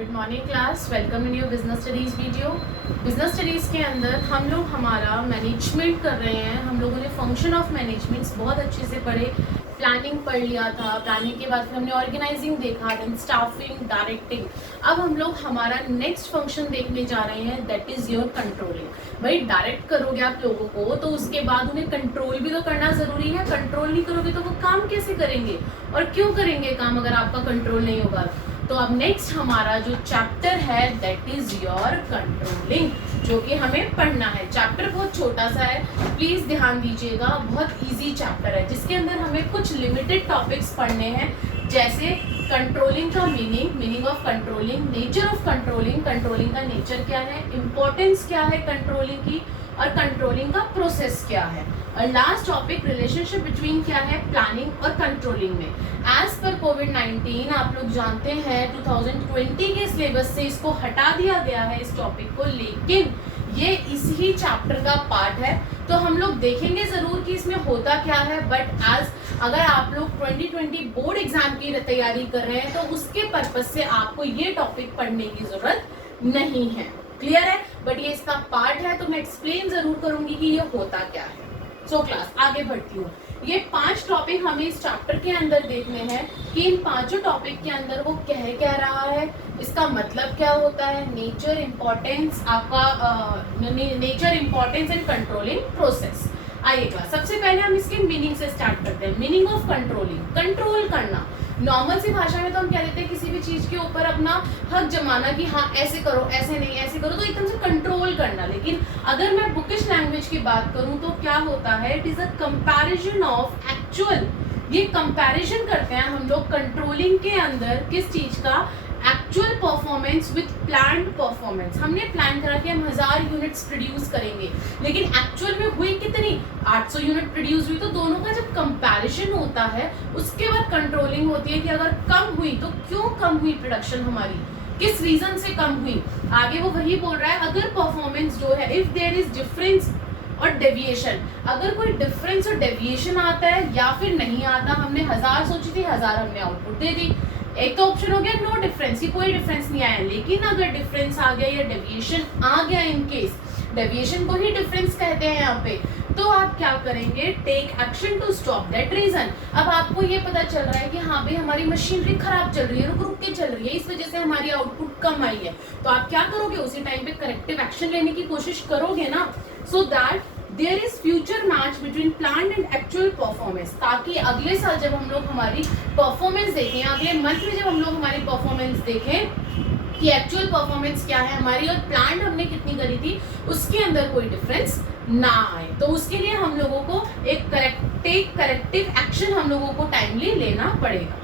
Good morning class, welcome in your business studies video. Business studies के अंदर हम लोग हमारा मैनेजमेंट कर रहे हैं। हम लोगों ने फंक्शन ऑफ मैनेजमेंट्स बहुत अच्छे से पढ़े, प्लानिंग पढ़ लिया था। प्लानिंग के बाद फिर हमने ऑर्गेनाइजिंग देखा, देन स्टाफिंग, डायरेक्टिंग। अब हम लोग हमारा नेक्स्ट फंक्शन देखने जा रहे हैं, दैट इज़ योर कंट्रोलिंग। भाई डायरेक्ट करोगे आप लोगों को तो उसके बाद उन्हें कंट्रोल भी तो करना ज़रूरी है। कंट्रोल नहीं करोगे तो वो काम कैसे करेंगे और क्यों करेंगे काम अगर आपका कंट्रोल नहीं होगा। तो अब नेक्स्ट हमारा जो चैप्टर है दैट इज योर कंट्रोलिंग, जो कि हमें पढ़ना है। चैप्टर बहुत छोटा सा है, प्लीज ध्यान दीजिएगा। बहुत इजी चैप्टर है जिसके अंदर हमें कुछ लिमिटेड टॉपिक्स पढ़ने हैं, जैसे कंट्रोलिंग का meaning of controlling, nature of controlling, controlling का नेचर क्या है, इंपॉर्टेंस क्या है कंट्रोलिंग की, और कंट्रोलिंग का प्रोसेस क्या है। और लास्ट टॉपिक रिलेशनशिप बिटवीन क्या है प्लानिंग और कंट्रोलिंग में। एज पर कोविड-19 आप लोग जानते हैं 2020 के सिलेबस से इसको हटा दिया गया है इस टॉपिक को, लेकिन ये इसी चैप्टर का पार्ट है। तो हम लोग देखेंगे जरूर कि इसमें होता क्या है, बट अगर आप लोग 2020 बोर्ड एग्जाम की तैयारी कर रहे हैं तो उसके पर्पज से आपको ये टॉपिक पढ़ने की जरूरत नहीं है। क्लियर है? बट ये इसका पार्ट है तो मैं एक्सप्लेन जरूर करूंगी कि ये होता क्या है। सो क्लास आगे बढ़ती हूँ। ये 5 टॉपिक हमें इस चैप्टर के अंदर देखने हैं कि इन 5 टॉपिक के अंदर वो कह रहा है, इसका मतलब क्या होता है, नेचर, इंपॉर्टेंस, आपका nature, importance and controlling process. आइएगा सबसे पहले हम इसके मीनिंग से स्टार्ट करते हैं। मीनिंग ऑफ कंट्रोलिंग, कंट्रोल करना। नॉर्मल सी भाषा में तो हम कह देते हैं किसी भी चीज के ऊपर अपना हक जमाना कि हाँ ऐसे करो, ऐसे नहीं, ऐसे करो, तो एकदम से कंट्रोल करना। लेकिन अगर मैं बुकिश लैंग्वेज की बात करूं तो क्या होता है, it is a comparison of actual. ये कंपैरिजन करते हैं हम लोग कंट्रोलिंग के अंदर किस चीज का, actual performance with planned performance. हमने प्लान करा कि हम 1000 यूनिट्स प्रोड्यूस करेंगे, लेकिन एक्चुअल में हुई कितनी, 800 यूनिट प्रोड्यूस हुई। तो दोनों का जब कंपैरिजन होता है उसके बाद कंट्रोलिंग होती है कि अगर कम हुई तो क्यों कम हुई प्रोडक्शन हमारी, किस रीजन से कम हुई। आगे वो वही बोल रहा है, अगर परफॉर्मेंस जो है, इफ देयर इज डिफरेंस और डेविएशन, अगर कोई डिफरेंस और डेविएशन आता है या फिर नहीं आता, हमने 1000 सोची थी, 1000 हमने आउटपुट दे दी। एक तो ऑप्शन हो गया नो डिफरेंस, कोई डिफरेंस नहीं आया। लेकिन अगर डिफरेंस आ गया या डेविएशन आ गया, इन केस डेविएशन को ही डिफरेंस कहते हैं यहाँ पे, तो आप क्या करेंगे, take action to stop that reason. अब आपको ये पता चल रहा है कि हाँ भाई हमारी मशीनरी खराब चल रही है, रुक रुक के चल रही है, इस वजह से हमारी आउटपुट कम आई है। तो आप क्या करोगे, उसी टाइम पे करेक्टिव एक्शन लेने की कोशिश करोगे ना, so that there is future match between planned and actual performance, ताकि अगले साल जब हम लोग हमारी परफॉर्मेंस देखें, अगले मंथ में जब हम लोग हमारी परफॉर्मेंस देखें कि एक्चुअल परफॉर्मेंस क्या है हमारी और प्लान्ड हमने कितनी करी थी, उसके अंदर कोई डिफरेंस ना आए। तो उसके लिए हम लोगों को एक करेक्टिव एक्शन हम लोगों को टाइमली लेना पड़ेगा।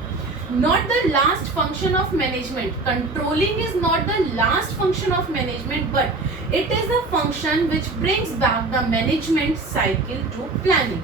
Not the last function of management. Controlling is not the last function of management, but it is the function which brings back the management cycle to planning.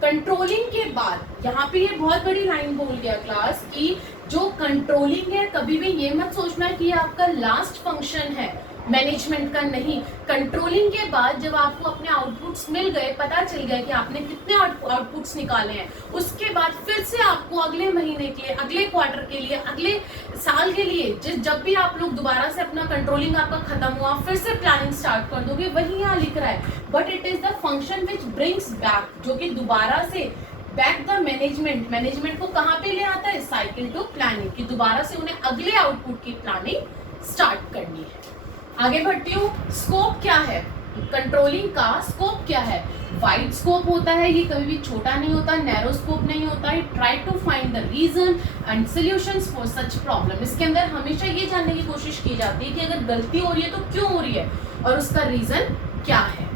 Controlling के बाद यहाँ पे ये बहुत बड़ी लाइन बोल गया क्लास की, जो कंट्रोलिंग है कभी भी ये मत सोचना कि ये आपका लास्ट फंक्शन है मैनेजमेंट का, नहीं। कंट्रोलिंग के बाद जब आपको अपने आउटपुट्स मिल गए, पता चल गया कि आपने कितने आउटपुट्स निकाले हैं, उसके बाद फिर से आपको अगले महीने के लिए, अगले क्वार्टर के लिए, अगले साल के लिए, जब भी आप लोग दोबारा से अपना कंट्रोलिंग आपका खत्म हुआ फिर से प्लानिंग स्टार्ट कर दोगे, वही यहाँ लिख रहा है। But it is the function which brings back, जो कि दोबारा से बैक द मैनेजमेंट को कहाँ पे ले आता है, साइकिल टू प्लानिंग, कि दोबारा से उन्हें अगले आउटपुट की प्लानिंग स्टार्ट करनी है। आगे बढ़ती हूँ। स्कोप क्या है कंट्रोलिंग का, स्कोप क्या है, वाइड स्कोप होता है, ये कभी भी छोटा नहीं होता, नैरो स्कोप नहीं होता है। Try to find the reason and solutions for such problem. इसके अंदर हमेशा ये जानने की कोशिश की जाती है कि अगर गलती हो रही है तो क्यों हो रही है और उसका रीजन क्या है।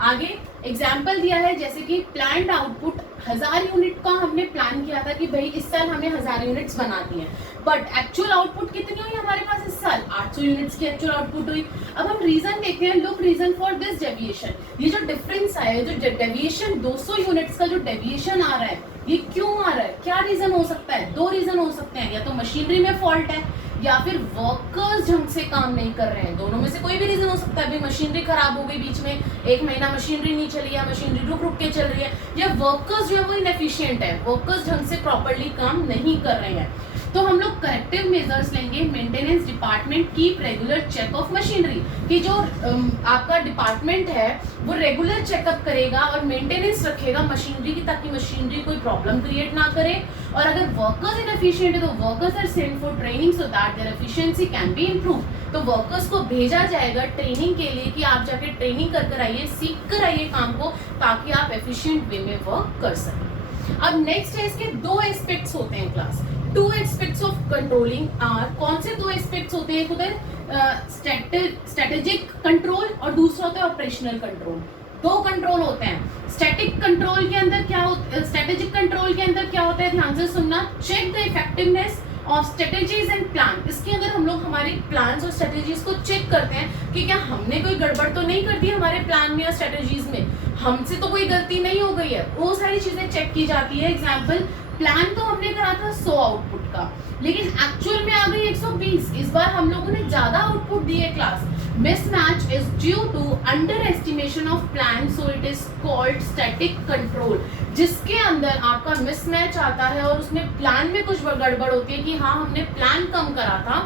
आगे एग्जाम्पल दिया है, जैसे कि प्लान्ड आउटपुट 1000 यूनिट का हमने प्लान किया था कि भाई इस साल हमें 1000 यूनिट्स बनाती हैं, बट एक्चुअल आउटपुट कितनी हुई हमारे पास इस साल, 800 यूनिट्स की एक्चुअल आउटपुट हुई। अब हम रीजन देखते हैं, look reason for this deviation. ये जो डिफरेंस आया, जो डेविएशन 200 यूनिट्स का जो डेविएशन आ रहा है, ये क्यों आ रहा है, क्या रीजन हो सकता है, 2 रीजन हो सकते हैं, या तो मशीनरी में फॉल्ट है या फिर वर्कर्स ढंग से काम नहीं कर रहे हैं, दोनों में से कोई भी रीजन हो सकता है। अभी मशीनरी खराब हो गई, बीच में 1 महीना मशीनरी नहीं चली, या मशीनरी रुक रुक के चल रही है, या वर्कर्स जो है वो इनएफिशिएंट है, वर्कर्स ढंग से प्रॉपर्ली काम नहीं कर रहे हैं। तो हम लोग करेक्टिव मेजर्स लेंगे। Maintenance department keep regular check of machinery, कि जो आपका डिपार्टमेंट है वो रेगुलर चेकअप करेगा और मेंटेनेंस रखेगा मशीनरी की, ताकि मशीनरी कोई प्रॉब्लम क्रिएट ना करे। और अगर वर्कर्स इनएफिशिएंट है तो workers are sent for training so that their efficiency can be improve. तो वर्कर्स को भेजा जाएगा ट्रेनिंग के लिए कि आप जाके ट्रेनिंग कर आइए, सीख कर आइए काम को, ताकि आप एफिशिएंट वे में वर्क कर सकें। अब नेक्स्ट है, इसके दो एस्पेक्ट्स होते हैं class. Two aspects of controlling are, कौन से दो एस्पेक्ट्स होते हैं? एक होता है स्ट्रेटेजिक कंट्रोल और दूसरा होता है ऑपरेशनल कंट्रोल। दो कंट्रोल होते हैं। स्टैटिक कंट्रोल के अंदर क्या होता, स्ट्रेटेजिक कंट्रोल के अंदर क्या होता है, ध्यान से सुनना। Check the effectiveness of strategies and plan. इसके अंदर हम लोग हमारे प्लान्स और स्ट्रेटेजीज को चेक करते हैं कि क्या हमने कोई गड़बड़ तो नहीं कर दी हमारे प्लान में या स्ट्रेटेजीज में, हमसे तो कोई गलती नहीं हो गई है, वो सारी चीजें चेक की जाती है। एग्जाम्पल, प्लान तो हमने करा था 100 आउटपुट का, लेकिन एक्चुअल में आ गई 120। इस बार हम लोगों ने ज्यादा आउटपुट दी है class. Mismatch is due to under estimation of plan, so it is called static control. जिसके अंदर आपका मिसमैच आता है और उसमें प्लान में कुछ गड़बड़ होती है कि हाँ हमने प्लान कम करा था,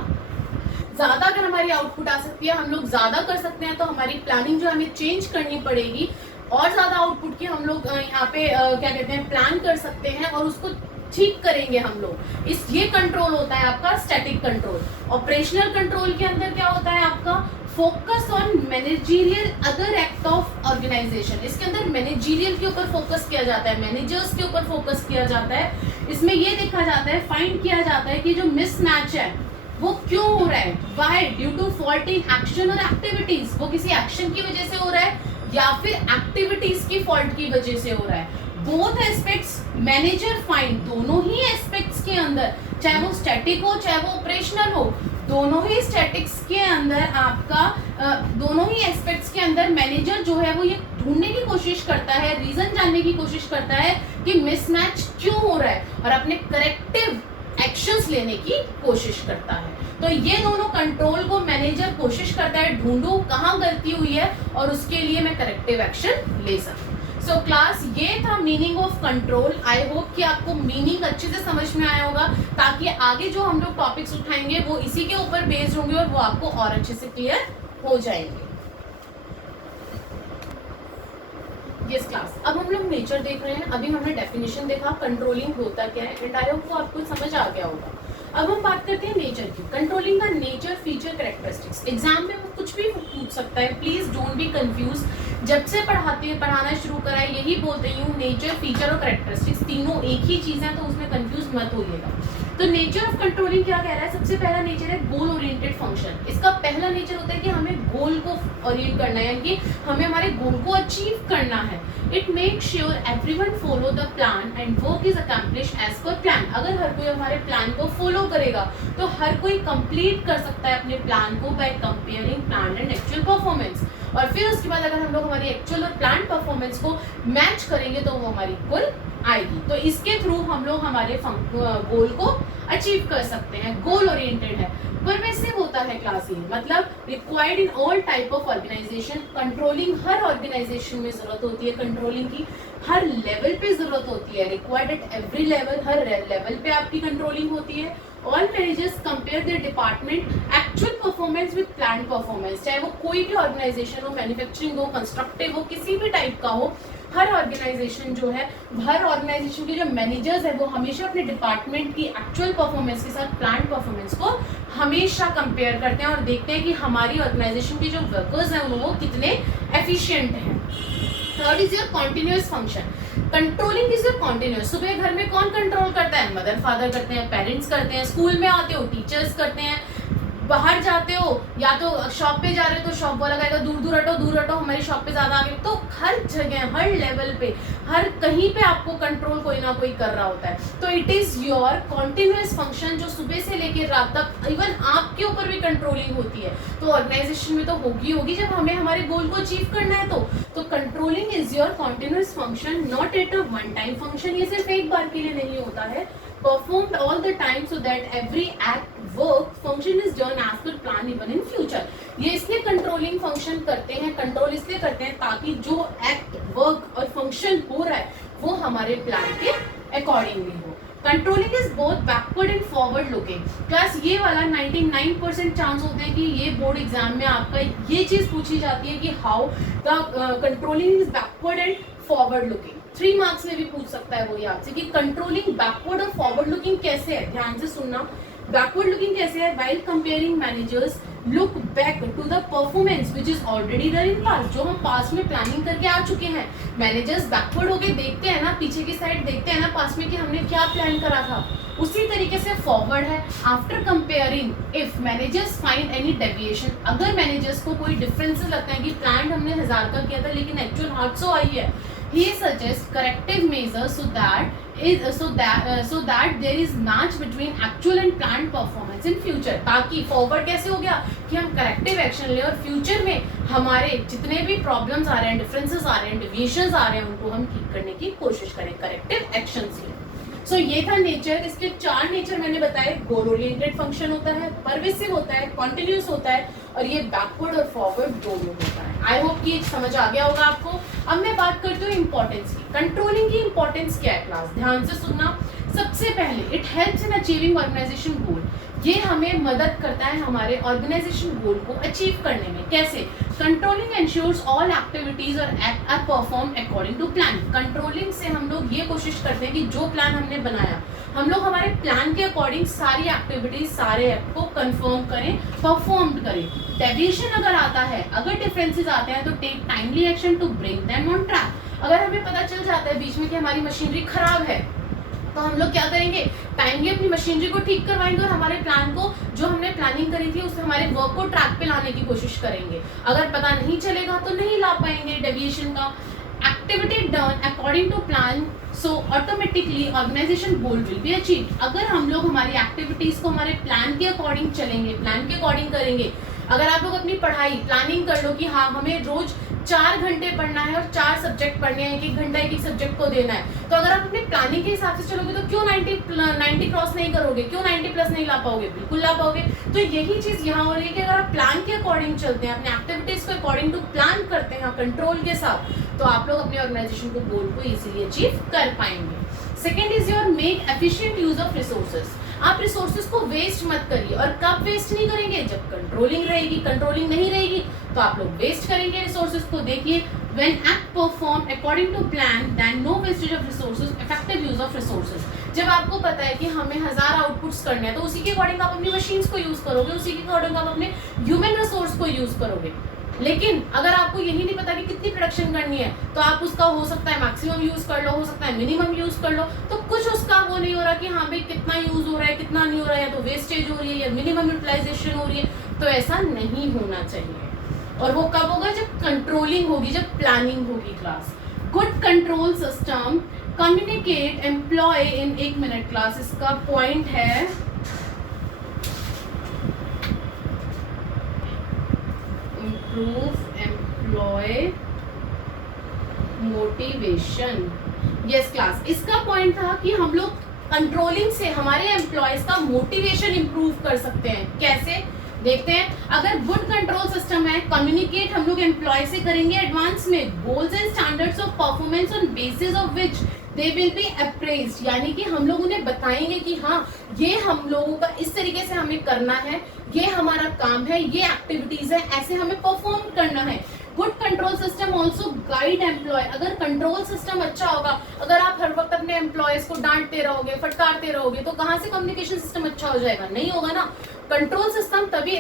ज्यादा अगर हमारी आउटपुट आ सकती है, हम लोग ज्यादा कर सकते हैं, तो हमारी प्लानिंग जो हमें चेंज करनी पड़ेगी और ज्यादा आउटपुट की हम लोग यहाँ पे क्या कहते हैं प्लान कर सकते हैं और उसको ठीक करेंगे हम लोग। इस ये कंट्रोल होता है आपका स्टैटिक कंट्रोल। ऑपरेशनल कंट्रोल के अंदर क्या होता है आपका focus on managerial other act of organisation. इसके अंदर मैनेजरियल के ऊपर फोकस किया जाता है, मैनेजर्स के ऊपर फोकस किया जाता है। इसमें ये देखा जाता है, फाइंड किया जाता है कि जो मिसमैच है वो क्यों हो रहा है, why, due to fault in action और एक्टिविटीज, वो किसी एक्शन की वजह से हो रहा है या फिर एक्टिविटीज की फॉल्ट की वजह से हो रहा है। बोथ एस्पेक्ट्स मैनेजर फाइंड, दोनों ही एस्पेक्ट्स के अंदर, चाहे वो स्टैटिक हो चाहे वो ऑपरेशनल हो, दोनों ही स्टैटिक्स के अंदर आपका दोनों ही एस्पेक्ट्स के अंदर मैनेजर जो है वो ये ढूंढने की कोशिश करता है, रीजन जानने की कोशिश करता है कि मिसमैच क्यों हो रहा है और अपने करेक्टिव एक्शंस लेने की कोशिश करता है। तो ये दोनों कंट्रोल को मैनेजर कोशिश करता है, ढूंढूं कहाँ गलती हुई है और उसके लिए मैं करेक्टिव एक्शन ले सकूं। सो क्लास, ये था meaning of control. I hope कि आपको मीनिंग अच्छे से समझ में आया होगा, ताकि आगे जो हम लोग टॉपिक्स उठाएंगे वो इसी के ऊपर बेस्ड होंगे और वो आपको और अच्छे से क्लियर हो जाएंगे। यस क्लास, अब हम लोग नेचर देख रहे हैं। अभी हमने डेफिनेशन देखा कंट्रोलिंग होता क्या है, एंड आई होप को आपको समझ आ गया होगा। अब हम बात करते हैं नेचर की। कंट्रोलिंग का नेचर, फीचर, कैरेक्टरिस्टिक्स। एग्जाम में वो कुछ भी पूछ सकता है, प्लीज डोंट बी कंफ्यूज। जब से पढ़ाना शुरू करा है यही बोलते हूँ, नेचर, फीचर और कैरेक्टरिस्टिक्स तीनों एक ही चीज है, तो उसमें कंफ्यूज मत होइएगा। तो नेचर ऑफ कंट्रोलिंग क्या कह रहा है? सबसे पहला नेचर है गोल ओरिएंटेड फंक्शन। इसका पहला नेचर होता है कि हमें गोल को ओरिएंट करना है, यानी कि हमें हमारे गोल को अचीव करना है। It make sure everyone follow the plan and work is accomplish as per plan. अगर हर कोई हमारे प्लान को फॉलो करेगा तो हर कोई कंप्लीट कर सकता है अपने प्लान को by comparing plan and actual performance. और फिर उसके बाद अगर हम लोग हमारी एक्चुअल और प्लान परफॉर्मेंस को मैच करेंगे तो वो हमारी कुल आएगी। तो इसके थ्रू हम लोग हमारे गोल को अचीव कर सकते हैं। गोल ओरिएंटेड है, परवेसिव होता है क्लास ये, मतलब required in all type of organisation. Controlling हर ऑर्गेनाइजेशन में जरूरत होती है, कंट्रोलिंग की हर लेवल पे जरूरत होती है, required at every level, her level पे आपकी कंट्रोलिंग होती है। All managers compare there department actual performance with plan performance. चाहे वो कोई भी ऑर्गेनाइजेशन हो, मैन्युफैक्चरिंग हो, कंस्ट्रक्टिव हो, किसी भी टाइप का हो, हर ऑर्गेनाइजेशन जो है, हर ऑर्गेनाइजेशन के जो मैनेजर्स है वो हमेशा अपने डिपार्टमेंट की एक्चुअल परफॉर्मेंस के साथ प्लान परफॉर्मेंस को हमेशा कंपेयर करते हैं और देखते हैं कि हमारी ऑर्गेनाइजेशन के जो वर्कर्स हैं वो कितने एफिशिएंट हैं। Third is your continuous function. Controlling is your continuous. सुबह घर में कौन कंट्रोल करता है? मदर फादर करते हैं, पेरेंट्स करते हैं, स्कूल में आते हो टीचर्स करते हैं, बाहर जाते हो या तो शॉप पे जा रहे हो तो शॉप वाला कहेगा दूर दूर हटो हमारी शॉप पे ज्यादा आगे। तो हर जगह, हर लेवल पे, हर कहीं पे आपको कंट्रोल कोई ना कोई कर रहा होता है। तो it is your continuous function, जो सुबह से लेकर रात तक इवन आपके ऊपर भी कंट्रोलिंग होती है। तो ऑर्गेनाइजेशन में तो होगी जब हमें हमारे गोल को अचीव करना है। तो controlling is your continuous function, not at a one time function. ये सिर्फ एक बार के लिए नहीं होता है, performed all the time so that every act, work, function is done as per plan even in future। ये इसलिए कंट्रोलिंग फंक्शन करते हैं, कंट्रोल इसलिए करते हैं ताकि जो एक्ट, वर्क और फंक्शन हो रहा है वो हमारे प्लान के अकॉर्डिंगली हो। Controlling is both backward and forward looking. Class ये वाला 99% चांस होते हैं कि ये बोर्ड एग्जाम में आपका ये चीज पूछी जाती है कि how the controlling is backward and forward looking. 3 marks में भी पूछ सकता है वो ये आपसे कि कंट्रोलिंग बैकवर्ड और फॉरवर्ड लुकिंग कैसे है। ध्यान से सुनना, बैकवर्ड लुकिंग कैसे है, while comparing managers look back to the performance which is already done in past. जो हम पास्ट में प्लानिंग करके आ चुके हैं, मैनेजर्स बैकवर्ड होके देखते हैं ना, पीछे की साइड देखते हैं ना पास्ट में कि हमने क्या प्लान करा था। उसी तरीके से फॉरवर्ड है, after comparing if managers find any deviation, अगर मैनेजर्स को कोई डिफरेंसेस लगता है कि प्लान हमने 1000 का किया था लेकिन एक्चुअल 800 आई है, he suggests corrective measures so that there is match between actual and planned performance in future। ताकि फॉरवर्ड कैसे हो गया कि हम करेक्टिव एक्शन ले और फ्यूचर में हमारे जितने भी प्रॉब्लम्स आ रहे हैं, डिफरेंसेस आ रहे हैं, डिविएशंस आ रहे हैं, उनको हम ठीक करने की कोशिश करें करेक्टिव एक्शंस लें। सो ये था नेचर। इसके 4 नेचर मैंने बताए, गोल ओरिएंटेड फंक्शन होता है, परवेसिव होता है, कॉन्टिन्यूस होता है और ये बैकवर्ड और फॉरवर्ड दोनों होता है। आई होप कि समझ आ गया होगा आपको। अब मैं बात करती हूँ इंपॉर्टेंस की। कंट्रोलिंग की इंपॉर्टेंस क्या है क्लास, ध्यान से सुनना। सबसे पहले it helps in achieving organisation goal. ये हमें मदद करता है हमारे ऑर्गेनाइजेशन गोल को अचीव करने में। कैसे? कंट्रोलिंग एंश्योर्स ऑल एक्टिविटीज और act are perform according to plan. Controlling से हम लोग ये कोशिश करते हैं कि जो प्लान हमने बनाया, हम लोग हमारे प्लान के अकॉर्डिंग सारी एक्टिविटीज, सारे एक्ट को कंफर्म करें, परफॉर्म करें। डेविएशन अगर आता है, अगर डिफरेंसेस आते हैं तो take timely action to bring them on track. अगर हमें पता चल जाता है बीच में कि हमारी मशीनरी खराब है, तो हम लोग क्या करेंगे, टाइमली अपनी मशीनरी को ठीक करवाएंगे और हमारे प्लान को, जो हमने प्लानिंग करी थी, उससे हमारे वर्क को ट्रैक पे लाने की कोशिश करेंगे। अगर पता नहीं चलेगा तो नहीं ला पाएंगे डेविएशन का। Activity done according to plan so automatically organisation goal will be achieved. अगर हम लोग हमारी एक्टिविटीज को हमारे प्लान के अकॉर्डिंग चलेंगे, प्लान के अकॉर्डिंग करेंगे। अगर आप लोग अपनी पढ़ाई प्लानिंग कर लो कि हाँ हमें रोज 4 घंटे पढ़ना है और 4 सब्जेक्ट पढ़ने हैं, 1 घंटा एक सब्जेक्ट को देना है, तो अगर आप अपनी प्लानिंग के हिसाब से चलोगे तो क्यों 90 क्रॉस नहीं करोगे, क्यों 90 प्लस नहीं ला पाओगे? बिल्कुल ला पाओगे। तो यही चीज यहाँ हो रही है कि अगर आप प्लान के अकॉर्डिंग चलते हैं, अपने एक्टिविटीज को अकॉर्डिंग टू प्लान करते हैं कंट्रोल के साथ, तो आप लोग अपने ऑर्गेनाइजेशन को गोल को इजीली अचीव कर पाएंगे। Second is your make efficient use of resources. आप रिसोर्सेज को वेस्ट मत करिए। और कब वेस्ट नहीं करेंगे? जब कंट्रोलिंग रहेगी। कंट्रोलिंग नहीं रहेगी तो आप लोग वेस्ट करेंगे रिसोर्सेज को। देखिए, when act perform according to plan then no wastage of resources, effective use of resources. जब आपको पता है कि हमें 1000 आउटपुट्स करने हैं तो उसी के अकॉर्डिंग आप अपनी मशीन्स को यूज करोगे, उसी के अकॉर्डिंग आप अपने ह्यूमन रिसोर्स को यूज करोगे। लेकिन अगर आपको यही नहीं पता कि कितनी प्रोडक्शन करनी है, तो आप उसका हो सकता है मैक्सिमम यूज कर लो, हो सकता है मिनिमम यूज कर लो, तो कुछ उसका वो नहीं हो रहा कि हाँ भाई कितना यूज हो रहा है, कितना नहीं हो रहा है, या तो वेस्टेज हो रही है या मिनिमम यूटिलाइजेशन हो रही है। तो ऐसा नहीं होना चाहिए। और वो कब होगा? जब कंट्रोलिंग होगी, जब प्लानिंग होगी class. Good control system communicate employ in 1 minute class. इसका पॉइंट है improve employee motivation। Yes class, इसका पॉइंट था कि हम लोग कंट्रोलिंग से हमारे एम्प्लॉयज का मोटिवेशन इंप्रूव कर सकते हैं। कैसे? देखते हैं। अगर गुड कंट्रोल सिस्टम है, कम्युनिकेट हम लोग एम्प्लॉय से करेंगे एडवांस में goals and standards of performance on basis of which they will be appraised. यानी कि हम लोग उन्हें बताएंगे कि हाँ ये हम लोगों का इस तरीके से हमें करना है, ये हमारा काम है, ये एक्टिविटीज है, ऐसे हमें परफॉर्म करना है। Good control system also guide employ. अगर कंट्रोल सिस्टम अच्छा होगा, अगर आप हर वक्त अपने एम्प्लॉयज को डांटते रहोगे, फटकारते रहोगे, तो कहाँ से कम्युनिकेशन सिस्टम अच्छा हो जाएगा? नहीं होगा ना। कंट्रोल सिस्टम तभी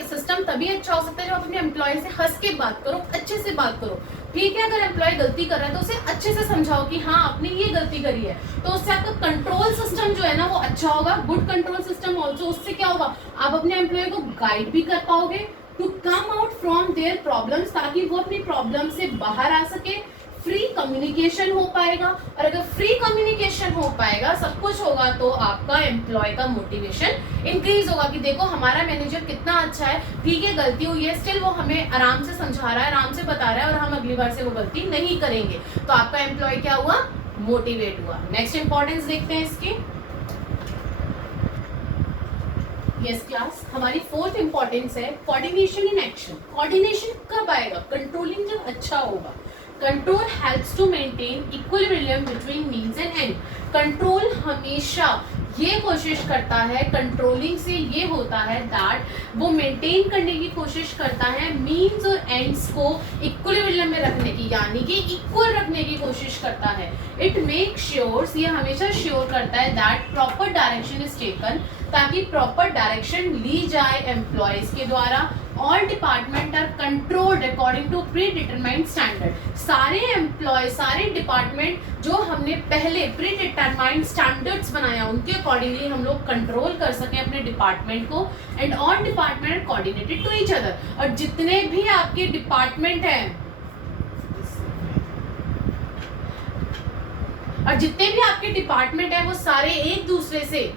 अच्छा हो सकता है जब अपने एम्प्लॉय से हंस के बात करो, अच्छे से बात करो। ठीक है, अगर एम्प्लॉय गलती कर रहा है तो उसे अच्छे से समझाओ कि हाँ आपने ये गलती करी है, तो उससे आपका कंट्रोल सिस्टम जो है ना वो अच्छा होगा। गुड कंट्रोल सिस्टम ऑल्सो, उससे क्या होगा, आप अपने एम्प्लॉय को गाइड भी कर पाओगे to come out from their problems, ताकि वो अपनी प्रॉब्लम से बाहर आ सके। फ्री कम्युनिकेशन हो पाएगा, और अगर फ्री कम्युनिकेशन हो पाएगा, सब कुछ होगा, तो आपका एम्प्लॉय का मोटिवेशन इंक्रीज होगा कि देखो हमारा मैनेजर कितना अच्छा है, ठीक है गलती हुई है, स्टिल वो हमें आराम से समझा रहा है, आराम से बता रहा है, और हम अगली बार से वो गलती नहीं करेंगे। तो आपका एम्प्लॉय क्या हुआ? मोटिवेट हुआ। नेक्स्ट इंपॉर्टेंस देखते हैं इसकी। यस क्लास, हमारी 4th इंपॉर्टेंस है कोऑर्डिनेशन इन एक्शन। कोऑर्डिनेशन कब आएगा? कंट्रोलिंग जब अच्छा होगा। Control helps to maintain equilibrium between means and end. Control हमेशा ये कोशिश करता है, कंट्रोलिंग से ये होता है दैट वो मेंटेन करने की कोशिश करता है मीन्स और एंड्स को इक्विलिब्रियम में रखने की, यानी कि इक्वल रखने की कोशिश करता है। इट मेक श्योर्स, ये हमेशा श्योर करता है that proper direction is taken, ताकि प्रॉपर डायरेक्शन ली जाए एम्प्लॉयज के द्वारा। All department are controlled according to predetermined standard. सारे एम्प्लॉय, सारे डिपार्टमेंट जो हमने पहले प्री डिटरमाइंड स्टैंडर्ड्स बनाया उनके अकॉर्डिंगली हम लोग कंट्रोल कर सकें अपने डिपार्टमेंट को। And all department coordinated to each other, और जितने भी आपके डिपार्टमेंट हैं वो सारे एक दूसरे से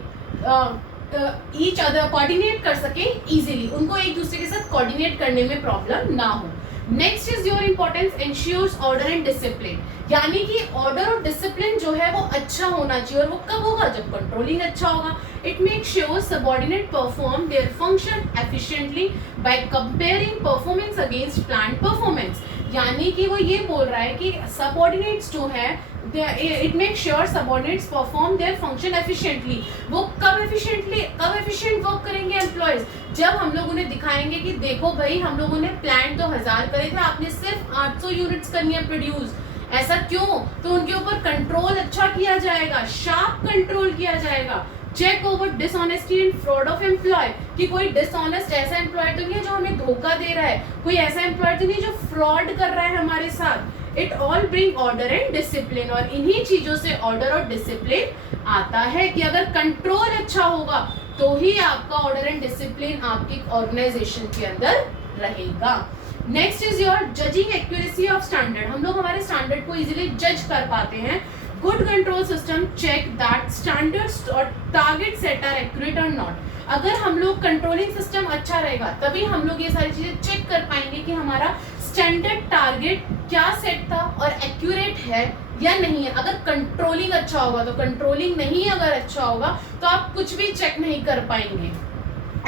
ईच अदर कोऑर्डिनेट कर सके इजीली, उनको एक दूसरे के साथ कोऑर्डिनेट करने में प्रॉब्लम ना हो। Next is your importance, ensures order and discipline, यानी कि ऑर्डर और डिसिप्लिन जो है वो अच्छा होना चाहिए, और वो कब होगा, जब कंट्रोलिंग अच्छा होगा। It make sure subordinate perform their function efficiently by comparing performance against plan performance, यानी कि वो ये बोल रहा है कि सबऑर्डिनेट्स जो है it make sure subordinates perform their function efficiently. वो कब एफिशिएंट वर्क करेंगे एम्प्लॉयज, जब हम लोग उन्हें दिखाएंगे कि देखो भाई हम लोगों ने प्लान तो 1000 करे थे, आपने सिर्फ 800 यूनिट्स करनी है प्रोड्यूस। ऐसा क्यों, तो उनके ऊपर कंट्रोल अच्छा किया जाएगा, शार्प कंट्रोल किया जाएगा। Check over dishonesty and fraud of employ, कि कोई डिसऑनेस्ट ऐसा एम्प्लॉय तो नहीं है जो हमें धोखा दे रहा है, कोई ऐसा एम्प्लॉय तो नहीं जो फ्रॉड कर रहा है हमारे साथ। It all bring order and discipline, और इन्हीं चीजों से ऑर्डर और डिसिप्लिन आता है कि अगर कंट्रोल अच्छा होगा तो ही आपका ऑर्डर एंड डिसिप्लिन आपकी ऑर्गेनाइजेशन के अंदर रहेगा। Next is your judging accuracy of standard, हम लोग हमारे स्टैंडर्ड को इजीली जज कर पाते हैं। Good control system check that standards और टारगेट सेट आर एक्यूरेट और नॉट। अगर हम लोग कंट्रोलिंग सिस्टम अच्छा रहेगा तभी हम लोग ये सारी चीजें चेक कर पाएंगे कि हमारा स्टैंडर्ड टारगेट क्या सेट था और एक्यूरेट है या नहीं है। अगर कंट्रोलिंग अच्छा होगा तो कंट्रोलिंग नहीं अगर अच्छा होगा तो आप कुछ भी चेक नहीं कर पाएंगे।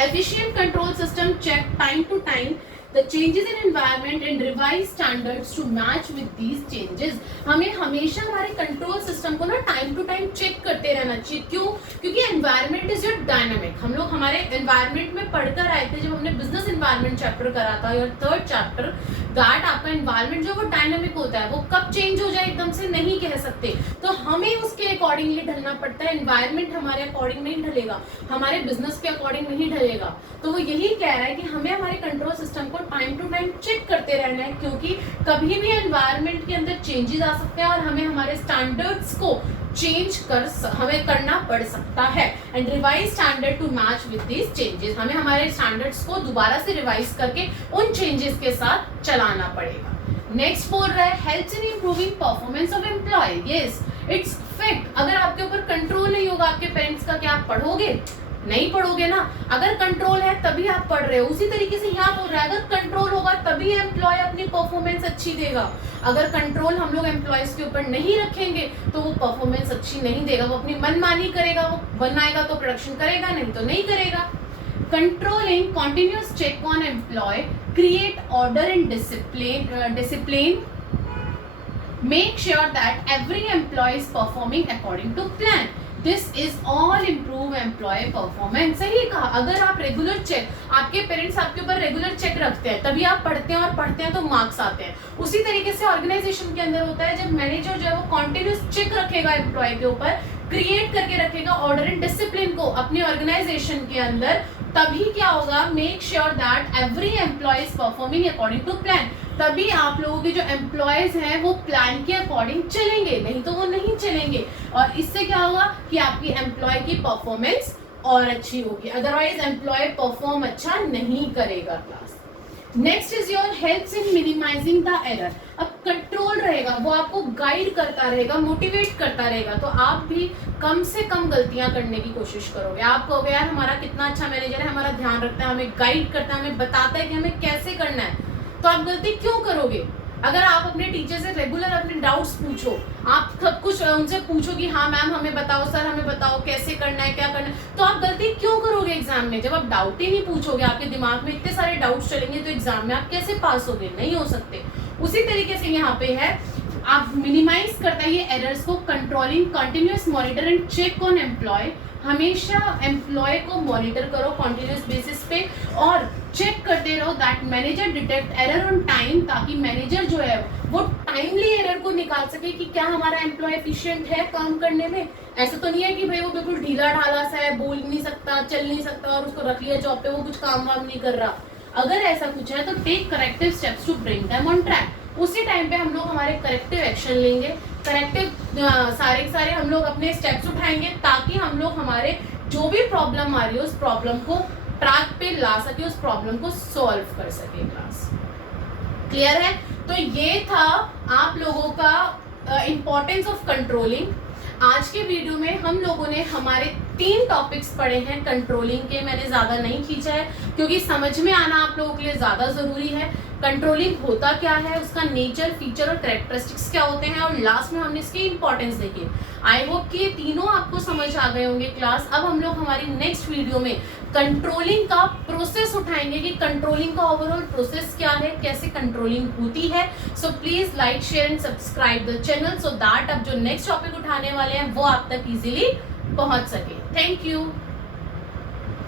Efficient control system check time to time the changes in environment and revise standards to match with these changes। हमें हमेशा हमारे कंट्रोल सिस्टम को ना टाइम टू टाइम चेक करते रहना चाहिए। क्यों? क्योंकि एनवायरनमेंट इज योर डायनामिक। हम लोग हमारे एनवायरनमेंट में पढ़कर आए थे जब हमने बिजनेस एनवायरनमेंट चैप्टर करा था, योर थर्ड चैप्टर, दैट आपका एनवायरनमेंट जो वो डायनामिक होता है, वो कब चेंज हो जाए एकदम से नहीं कह सकते, तो हमें उसके अकॉर्डिंगली ढलना पड़ता है। एनवायरनमेंट हमारे अकॉर्डिंग नहीं ढलेगा, हमारे बिजनेस के अकॉर्डिंग नहीं ढलेगा। तो वो यही कह रहा है कि हमें हमारे कंट्रोल सिस्टम को टाइम टू टाइम चेक करते रहना है, क्योंकि कभी भी एनवायरनमेंट के अंदर चेंजेस आ सकते हैं और हमें हमारे स्टैंडर्ड्स को हमें करना पड़ सकता है। And revise standard to match with these changes, हमें हमारे स्टैंडर्ड्स को दोबारा से रिवाइज करके उन चेंजेस के साथ चलाना पड़ेगा। नेक्स्ट बोल रहा है helps in improving performance of employ. Yes, it's fact. अगर आपके ऊपर कंट्रोल नहीं होगा आपके पेरेंट्स का, क्या आप पढ़ोगे? नहीं पढ़ोगे ना। अगर कंट्रोल है तभी आप पढ़ रहे हो। उसी तरीके से यहाँ बोल रहा है अगर कंट्रोल होगा तभी एम्प्लॉय अपनी परफॉर्मेंस अच्छी देगा। अगर कंट्रोल हम लोग एम्प्लॉयज के ऊपर नहीं रखेंगे तो वो परफॉर्मेंस अच्छी नहीं देगा, वो अपनी मनमानी करेगा, वो बनाएगा तो प्रोडक्शन करेगा, नहीं तो नहीं करेगा। Controlling continuous check on employ create order and discipline make sure that every employee is performing according to plan. This is all improve employee performance। सही कहा। अगर आप रेगुलर चेक, आपके पेरेंट्स आपके ऊपर रेगुलर चेक रखते हैं तभी आप पढ़ते हैं और पढ़ते हैं तो मार्क्स आते हैं। उसी तरीके से ऑर्गेनाइजेशन के अंदर होता है, जब मैनेजर जो है वो कॉन्टिन्यूस चेक रखेगा एम्प्लॉय के ऊपर, क्रिएट करके रखेगा ऑर्डर एंड डिसिप्लिन को अपनी ऑर्गेनाइजेशन के अंदर, तभी क्या होगा, make sure that every employ is performing according to plan. तभी आप लोगों के जो एम्प्लॉयज हैं वो प्लान के अकॉर्डिंग चलेंगे, नहीं तो वो नहीं चलेंगे। और इससे क्या होगा कि आपकी एम्प्लॉय की परफॉर्मेंस और अच्छी होगी, अदरवाइज एम्प्लॉय परफॉर्म अच्छा नहीं करेगा class. Next is your helps in minimising the error. अब कंट्रोल रहेगा, वो आपको गाइड करता रहेगा, मोटिवेट करता रहेगा, तो आप भी कम से कम गलतियां करने की कोशिश करोगे। आप कहोगे यार हमारा कितना अच्छा मैनेजर है, हमारा ध्यान रखता है, हमें गाइड करता है, हमें बताता है कि हमें कैसे करना है, तो आप गलती क्यों करोगे? अगर आप अपने टीचर से रेगुलर अपने डाउट्स पूछो, आप सब कुछ उनसे पूछो कि हाँ मैम हमें बताओ, सर हमें बताओ कैसे करना है, क्या करना है, तो आप गलती क्यों करोगे एग्जाम में? जब आप डाउट ही नहीं पूछोगे, आपके दिमाग में इतने सारे डाउट्स चलेंगे तो एग्जाम में आप कैसे पास होगे? नहीं हो सकते। उसी तरीके से यहाँ पे है, आप मिनिमाइज करता है ये एरर्स को, controlling continuous monitor and check on employ हमेशा एम्प्लॉय को मॉनिटर करो कॉन्टिन्यूस बेसिस पे और चेक करते रहो that manager detect error on time, ताकि मैनेजर जो है वो टाइमली एरर को निकाल सके कि क्या हमारा एम्प्लॉय एफिशिएंट है काम करने में। ऐसा तो नहीं है कि भाई वो बिल्कुल ढीला ढाला सा है, बोल नहीं सकता, चल नहीं सकता और उसको रख लिया जॉब पे, वो कुछ काम वाम नहीं कर रहा। अगर ऐसा कुछ है तो take corrective steps to bring them on track. उसी टाइम पे हम लोग हमारे करेक्टिव एक्शन लेंगे, करेक्टिव सारे के सारे हम लोग अपने स्टेप्स उठाएंगे, ताकि हम लोग हमारे जो भी प्रॉब्लम आ रही है उस प्रॉब्लम को ट्रैक पे ला सके, उस प्रॉब्लम को सॉल्व कर सके। क्लास क्लियर है? तो ये था आप लोगों का इम्पोर्टेंस ऑफ कंट्रोलिंग। आज के वीडियो में हम लोगों ने हमारे 3 टॉपिक्स पढ़े हैं कंट्रोलिंग के। मैंने ज़्यादा नहीं खींचा है क्योंकि समझ में आना आप लोगों के लिए ज़्यादा ज़रूरी है। कंट्रोलिंग होता क्या है, उसका नेचर, फीचर और कैरेक्टरिस्टिक्स क्या होते हैं, और लास्ट में हमने इसकी इंपॉर्टेंस देखी। आई होप कि ये तीनों आपको समझ आ गए होंगे क्लास। अब हम लोग हमारी नेक्स्ट वीडियो में कंट्रोलिंग का प्रोसेस उठाएंगे कि कंट्रोलिंग का ओवरऑल प्रोसेस क्या है, कैसे कंट्रोलिंग होती है। So please like, share and subscribe the channel so that अब जो नेक्स्ट टॉपिक उठाने वाले हैं वो आप तक इजीली पहुंच सके। Thank you.